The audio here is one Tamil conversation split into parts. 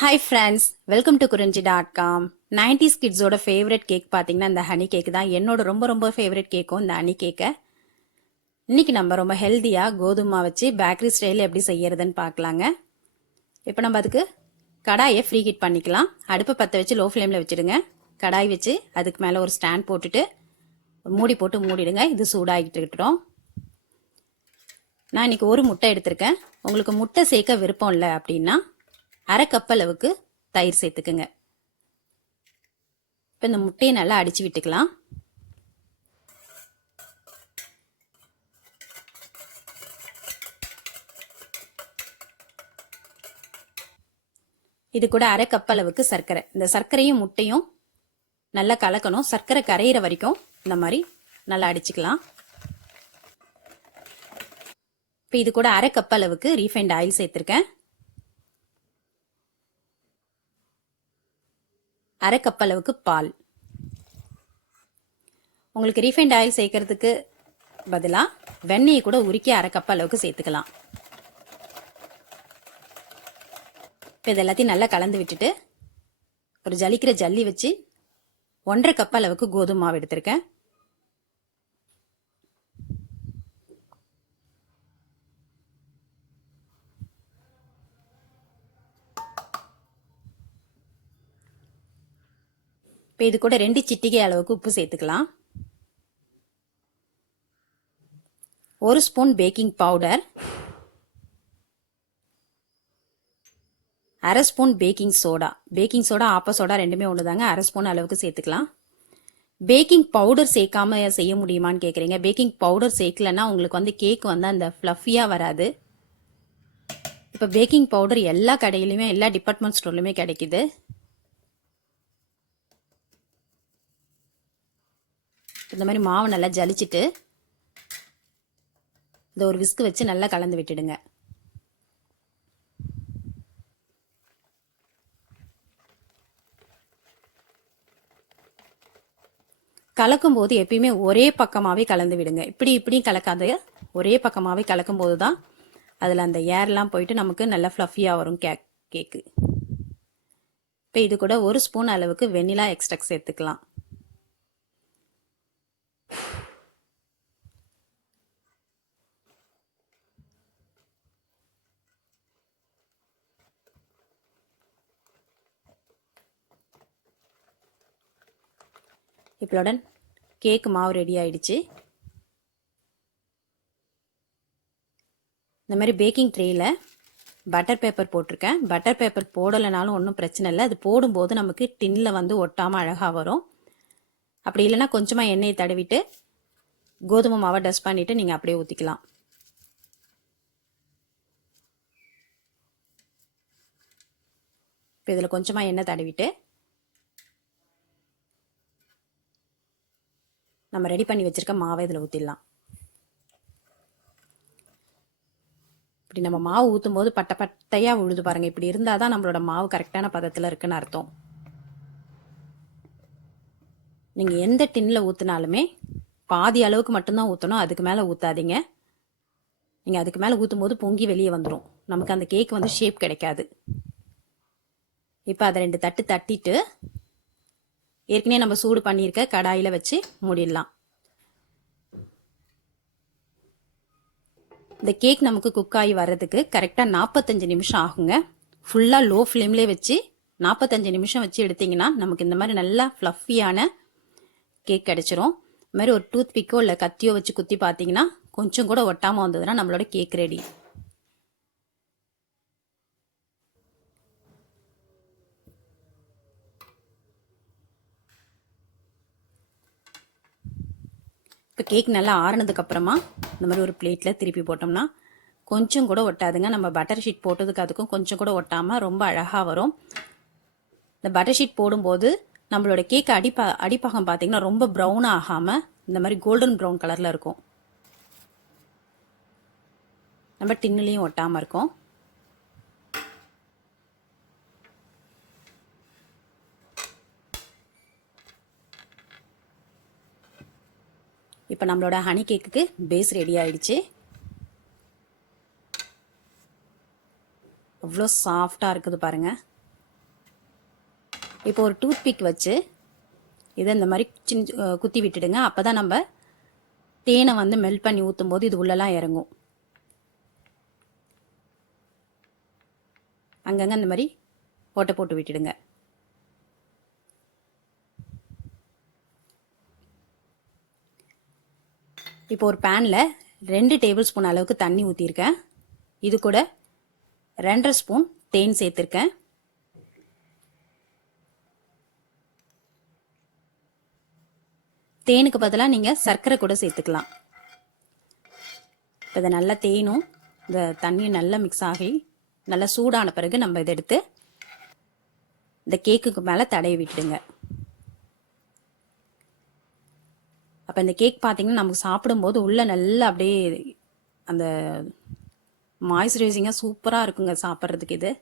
ஹாய் ஃப்ரெண்ட்ஸ், வெல்கம் டு குறிஞ்சி.com. 90s கிட்ஸோட ஃபேவரட் கேக் பார்த்தீங்கன்னா இந்த ஹனி கேக் தான். என்னோட ரொம்ப ரொம்ப ஃபேவரட் கேக்கும் இந்த ஹனி கேக்கை. இன்னைக்கு நம்ம ரொம்ப ஹெல்த்தியாக கோதுமை வச்சு பேக்கரி ஸ்டைலில் எப்படி செய்யறதுன்னு பார்க்கலாங்க. இப்போ நம்ம அதுக்கு கடாயை ஃப்ரீ ஹீட் பண்ணிக்கலாம். அடுப்பை பற்ற வச்சு லோ ஃப்ளேமில் வச்சுடுங்க. கடாய் வச்சு அதுக்கு மேலே ஒரு ஸ்டாண்ட் போட்டுட்டு மூடி போட்டு மூடிடுங்க. இது சூடாகிட்டு இருக்கட்டும். நான் இன்னைக்கு ஒரு முட்டை எடுத்திருக்கேன். உங்களுக்கு முட்டை சேர்க்க விருப்பம் இல்லை அப்படின்னா அரை கப் அளவுக்கு தயிர் சேர்த்துக்குங்க. இப்போ இந்த முட்டையை நல்லா அடிச்சு விட்டுக்கலாம். இது கூட அரை கப் அளவுக்கு சர்க்கரை. இந்த சர்க்கரையும் முட்டையும் நல்லா கலக்கணும். சர்க்கரை கரையிற வரைக்கும் இந்த மாதிரி நல்லா அடிச்சுக்கலாம். இப்போ இது கூட அரை கப் அளவுக்கு ரீஃபைண்ட் ஆயில் சேர்த்துருக்கேன். அரை கப் அளவுக்கு பால். உங்களுக்கு ரீஃபைண்ட் ஆயில் சேர்க்கறதுக்கு பதிலாக வெண்ணெயை கூட உருக்கி அரை கப் அளவுக்கு சேர்த்துக்கலாம். இப்போ இது எல்லாத்தையும் நல்லா கலந்து விட்டுட்டு ஒரு ஜலிக்கிற ஜல்லி வச்சு 1.5 கப் அளவுக்கு கோதுமை மாவு எடுத்திருக்கேன். இப்போ இது கூட 2 சிட்டிகை அளவுக்கு உப்பு சேர்த்துக்கலாம். 1 ஸ்பூன் பேக்கிங் பவுடர், அரை spoon baking soda. Baking soda ஆப்ப சோடா ரெண்டுமே ஒன்று தாங்க. அரை ஸ்பூன் அளவுக்கு சேர்த்துக்கலாம். பேக்கிங் பவுடர் சேர்க்காம செய்ய முடியுமான்னு கேட்குறீங்க. பேக்கிங் பவுடர் சேர்க்கலன்னா உங்களுக்கு வந்து கேக் வந்து அந்த ஃப்ளஃபியாக வராது. இப்போ பேக்கிங் பவுடர் எல்லா கடையிலுமே எல்லா டிபார்ட்மெண்ட் ஸ்டோர்லையுமே கிடைக்குது. இந்த மாதிரி மாவு நல்லா ஜலிச்சுட்டு இதை ஒரு விஸ்க் வச்சு நல்லா கலந்து விட்டுடுங்க. கலக்கும் போது எப்பயுமே ஒரே பக்கமாகவே கலந்து விடுங்க. இப்படியும் கலக்காத, ஒரே பக்கமாகவே கலக்கும் போது தான் அதில் அந்த ஏர்லாம் போயிட்டு நமக்கு நல்லா ஃப்ளஃபியாக வரும் கேக்கு. இப்போ இது கூட 1 ஸ்பூன் அளவுக்கு வெண்ணிலா எக்ஸ்ட்ராக்ட் சேர்த்துக்கலாம். இப்போடன் கேக் மாவு ரெடி ஆயிடுச்சு. இந்த மாதிரி பேக்கிங் ட்ரேயில் பட்டர் பேப்பர் போட்டிருக்கேன். பட்டர் பேப்பர் போடலைனாலும் ஒன்றும் பிரச்சனை இல்லை. அது போடும்போது நமக்கு டின்னில் வந்து ஒட்டாமல் அழகாக வரும். அப்படி இல்லைன்னா கொஞ்சமாக எண்ணெயை தடவிட்டு கோதுமை மாவை டஸ்ட் பண்ணிவிட்டு நீங்கள் அப்படியே ஊற்றிக்கலாம். இப்போ இதில் கொஞ்சமாக எண்ணெய் தடவிட்டு நம்ம ரெடி பண்ணி வச்சுருக்க மாவை இதில் ஊற்றிடலாம். இப்படி நம்ம மாவு ஊற்றும் போது பட்டை பட்டையாக உழுது பாருங்கள். இப்படி இருந்தால் தான் நம்மளோட மாவு கரெக்டான பதத்தில் இருக்குன்னு அர்த்தம். நீங்கள் எந்த டின்னில் ஊற்றினாலுமே பாதி அளவுக்கு மட்டும்தான் ஊற்றணும். அதுக்கு மேலே ஊற்றாதீங்க. நீங்கள் அதுக்கு மேலே ஊற்றும் போது பொங்கி வெளியே வந்துடும். நமக்கு அந்த கேக் வந்து ஷேப் கிடைக்காது. இப்போ அதை 2 தட்டு தட்டிட்டு ஏற்கனவே நம்ம சூடு பண்ணியிருக்க கடாயில் வச்சு மூடிடலாம். இந்த கேக் நமக்கு குக் ஆகி வர்றதுக்கு கரெக்டாக 45 நிமிஷம் ஆகுங்க. ஃபுல்லாக லோ ஃப்ளேம்லேயே வச்சு 45 நிமிஷம் வச்சு எடுத்திங்கன்னா நமக்கு இந்த மாதிரி நல்லா ஃப்ளஃபியான கேக் கிடச்சிரும். இது மாதிரி ஒரு டூத் பிக்கோ இல்லை கத்தியோ வச்சு குத்தி பார்த்தீங்கன்னா கொஞ்சம் கூட ஒட்டாமல் வந்ததுன்னா நம்மளோட கேக் ரெடி. இப்போ கேக் நல்லா ஆறுனதுக்கு அப்புறமா இந்த மாதிரி ஒரு பிளேட்டில் திருப்பி போட்டோம்னா கொஞ்சம் கூட ஒட்டாதுங்க. நம்ம பட்டர் ஷீட் போட்டதுக்கு அதுக்கும் கொஞ்சம் கூட ஒட்டாமல் ரொம்ப அழகாக வரும். இந்த பட்டர் ஷீட் போடும்போது நம்மளோட கேக் அடிப்பாகம் பார்த்தீங்கன்னா ரொம்ப ப்ரௌன் ஆகாமல் இந்த மாதிரி கோல்டன் ப்ரௌன் கலரில் இருக்கும். நம்ம டின்னுலேயும் ஒட்டாமல் இருக்கும். இப்போ நம்மளோட ஹனி கேக்குக்கு பேஸ் ரெடி ஆயிடுச்சு. அவ்வளோ சாஃப்டாக இருக்குது பாருங்கள். இப்போ ஒரு டூத் பிக் வச்சு இதை இந்த மாதிரி குத்தி விட்டுடுங்க. அப்போ தான் நம்ம தேனை வந்து மெல்ட் பண்ணி ஊற்றும் போது இது உள்ளெல்லாம் இறங்கும். அங்கங்கே அந்த மாதிரி ஓட்டை போட்டு விட்டுடுங்க. இப்போ ஒரு பேனில் 2 டேபிள் ஸ்பூன் அளவுக்கு தண்ணி ஊற்றிருக்கேன். இது கூட 2.5 ஸ்பூன் தேன் சேர்த்துருக்கேன். தேனுக்கு பதிலாக நீங்கள் சர்க்கரை கூட சேர்த்துக்கலாம். இப்போ இதை நல்லா தேனும் இந்த தண்ணியும் நல்லா மிக்ஸ் ஆகி நல்லா சூடான பிறகு நம்ம இதை எடுத்து இந்த கேக்குக்கு மேலே தடவி விட்டுடுங்க. அப்போ இந்த கேக் பார்த்தீங்கன்னா நமக்கு சாப்பிடும்போது உள்ளே நல்லா அப்படியே அந்த மாய்ஸ்சரைசிங்காக சூப்பராக இருக்குங்க சாப்பிட்றதுக்கு. இது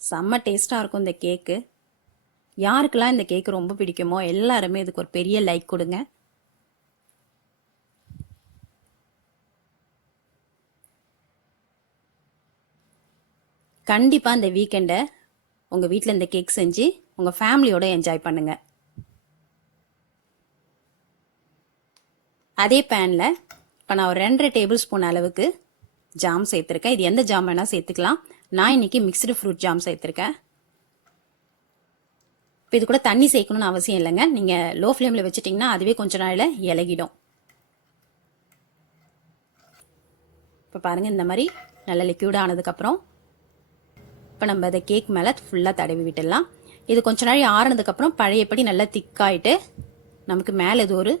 செம்ம டேஸ்ட்டாக இருக்கும் இந்த கேக்கு. யாருக்கெல்லாம் இந்த கேக்கு ரொம்ப பிடிக்குமோ எல்லாருமே இதுக்கு ஒரு பெரிய லைக் கொடுங்க. கண்டிப்பாக இந்த வீக்கெண்டை உங்கள் வீட்டில் இந்த கேக் செஞ்சு உங்கள் ஃபேமிலியோடு என்ஜாய் பண்ணுங்கள். அதே பேனில் இப்போ நான் ஒரு 2.5 டேபிள் ஸ்பூன் அளவுக்கு ஜாம் சேர்த்துருக்கேன். இது எந்த ஜாம் வேணால் சேர்த்துக்கலாம். நான் இன்றைக்கி மிக்ஸ்டு ஃப்ரூட் ஜாம் சேர்த்துருக்கேன். இப்போ இது கூட தண்ணி சேர்க்கணும்னு அவசியம் இல்லைங்க. நீங்கள் லோ ஃப்ளேமில் வச்சுட்டிங்கன்னா அதுவே கொஞ்ச நாளில் இலகிடும். இப்போ பாருங்கள், இந்த மாதிரி நல்லா லிக்யூட் ஆனதுக்கப்புறம் இப்போ நம்ம அதை கேக் மேலே ஃபுல்லாக தடவி விட்டுடலாம். இது கொஞ்ச நாள் ஆறுனதுக்கப்புறம் பழையபடி நல்லா திக்காயிட்டு நமக்கு மேலே இது ஒரு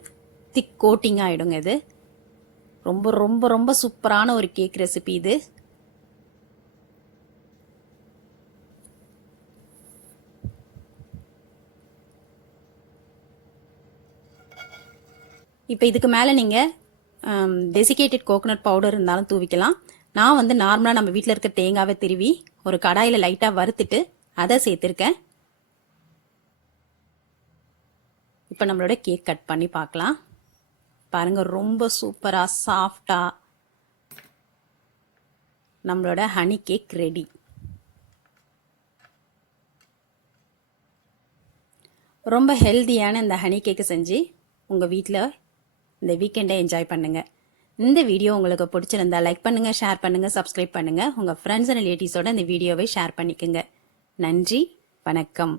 திக் கோட்டிங் ஆகிடுங்க. இது ரொம்ப ரொம்ப ரொம்ப சூப்பரான ஒரு கேக் ரெசிபி இது. இப்போ இதுக்கு மேலே நீங்கள் டெசிகேட்டட் கோகோனட் பவுடர் இருந்தாலும் தூவிக்கலாம். நான் வந்து நார்மலாக நம்ம வீட்டில் இருக்க தேங்காவை திருவி ஒரு கடாயில் லைட்டாக வறுத்துட்டு அதை சேர்த்துருக்கேன். இப்போ நம்மளோட கேக் கட் பண்ணி பார்க்கலாம். பாருங்கள், ரொம்ப சூப்பராக சாஃப்டாக நம்மளோட ஹனி கேக் ரெடி. ரொம்ப ஹெல்த்தியான இந்த ஹனி கேக்கை செஞ்சு உங்கள் வீட்டில் இந்த வீக்கெண்டை என்ஜாய் பண்ணுங்கள். இந்த வீடியோ உங்களுக்கு பிடிச்சிருந்தா லைக் பண்ணுங்கள், ஷேர் பண்ணுங்கள், சப்ஸ்கிரைப் பண்ணுங்கள். உங்கள் ஃப்ரெண்ட்ஸ் அண்ட் ரிலேட்டிவ்ஸோட இந்த வீடியோவை ஷேர் பண்ணிக்கோங்க. நன்றி, வணக்கம்.